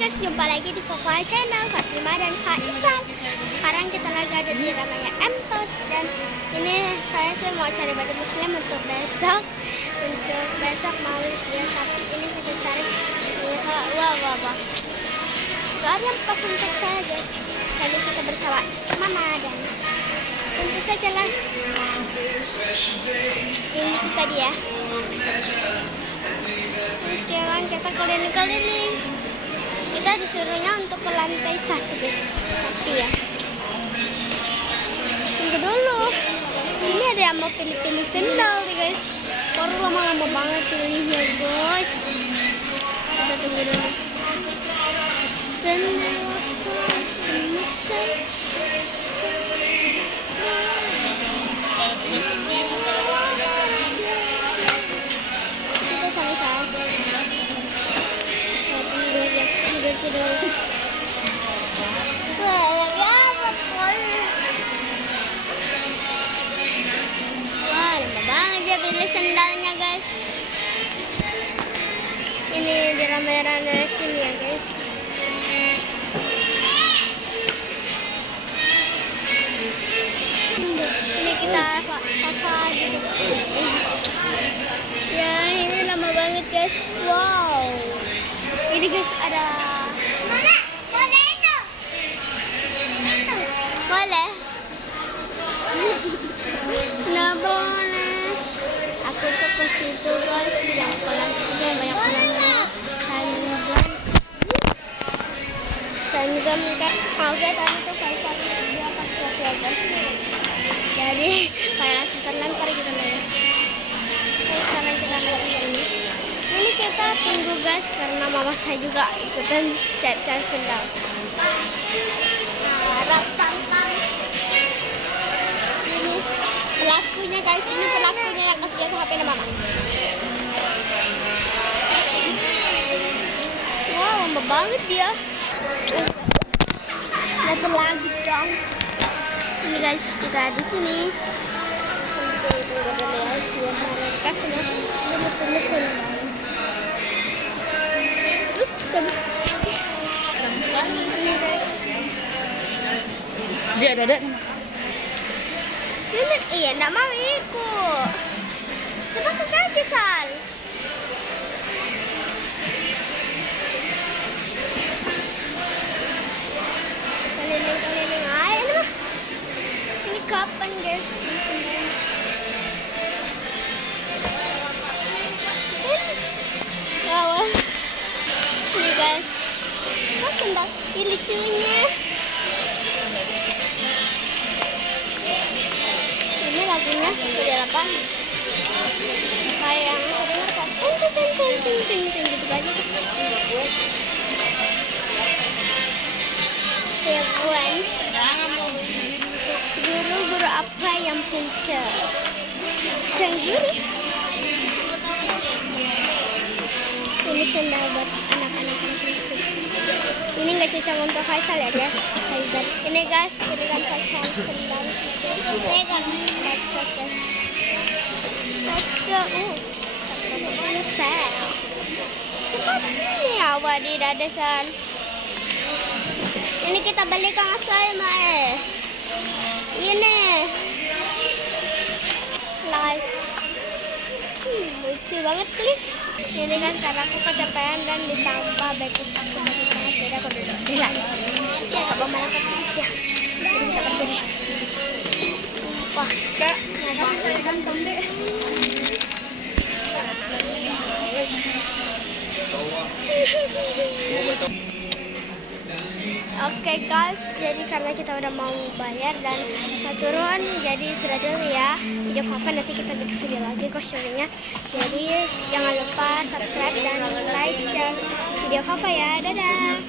Guys, jumpa lagi di Fafa Channel, Fatima dan Faisal. Sekarang kita lagi ada di Ramaya Mtos. Dan ini saya mau cari baju muslim untuk besok maulid ya. Tapi ini kita cari wah. Gak ada yang pas untuk saya guys. Kali kita bersama mama dan tentu saja lah ini itu tadi ya. Terus sekarang kita keliling-keliling. Kita disuruhnya untuk ke lantai 1 guys. Tapi ya tunggu dulu. Ini ada yang mau pilih-pilih sendal nih guys. Baru lama-lama banget pilihnya guys. Kita tunggu dulu. Kita sama-sama. Wah, lama banget dia pilih sendalnya guys. Ini di ramai-ramai sini ya guys. Ini kita Papa gitu. Ya, ini lama banget guys. Wow. Ini guys ada boleh? Nah boleh. Aku tuh ke situ guys, yang kolam ketiga yang banyak banget. Tanzam kan, oke tadi tuh Faisal dia pas ya guys. Jadi kayak langsung terlempar gitu nih. Terus sekarang kita lihat ini. Ini kita tunggu guys karena mama saya juga ikutan cari sendal. Ini pelakunya guys, ini pelakunya yang kasih jatuh HP mama. Wow, lama banget dia. Lihat lagi dong. Ini guys, kita di sini. Tunggu dulu ya, dia mereka sudah pilih sendal. Dia ada. Sini, iya, enggak mau ikut. Coba ke kaki, Sal. Keliling-keliling aja lah. Ini kapan, guys? Wow. Ini guys. Wah, sendal. Ini lucunya. Ini lagunya udah apa? Kayak yang aku dengar kan ting gitu aja. Ya buan. Guru apa yang pintar? Kan guru. Ini sendal buat anak-anak kecil. Ini nggak cocok untuk Faisal ya guys. Faisal. Ini guys, pilihan Faisal sendal. Pegang. Let's check this. Let's go. Tutup dulu sel. Cepat ini awak di dadasan. Ini kita balikan asal mae. Ini. Nice. Lucu banget please. Ini kan karena aku kecapean dan ditambah betis aku sakit banget, jadi aku duduk di lantai. Ya gak mau malah kerja. Jadi kita berdiri. Wah, kak, nggak bisa digantung deh. Oke guys, jadi karena kita udah mau bayar dan mau turun, jadi sudah dulu ya video Fafa. Nanti kita bikin video lagi kok sharingnya. Jadi jangan lupa subscribe dan like, share video Fafa ya. Dadah.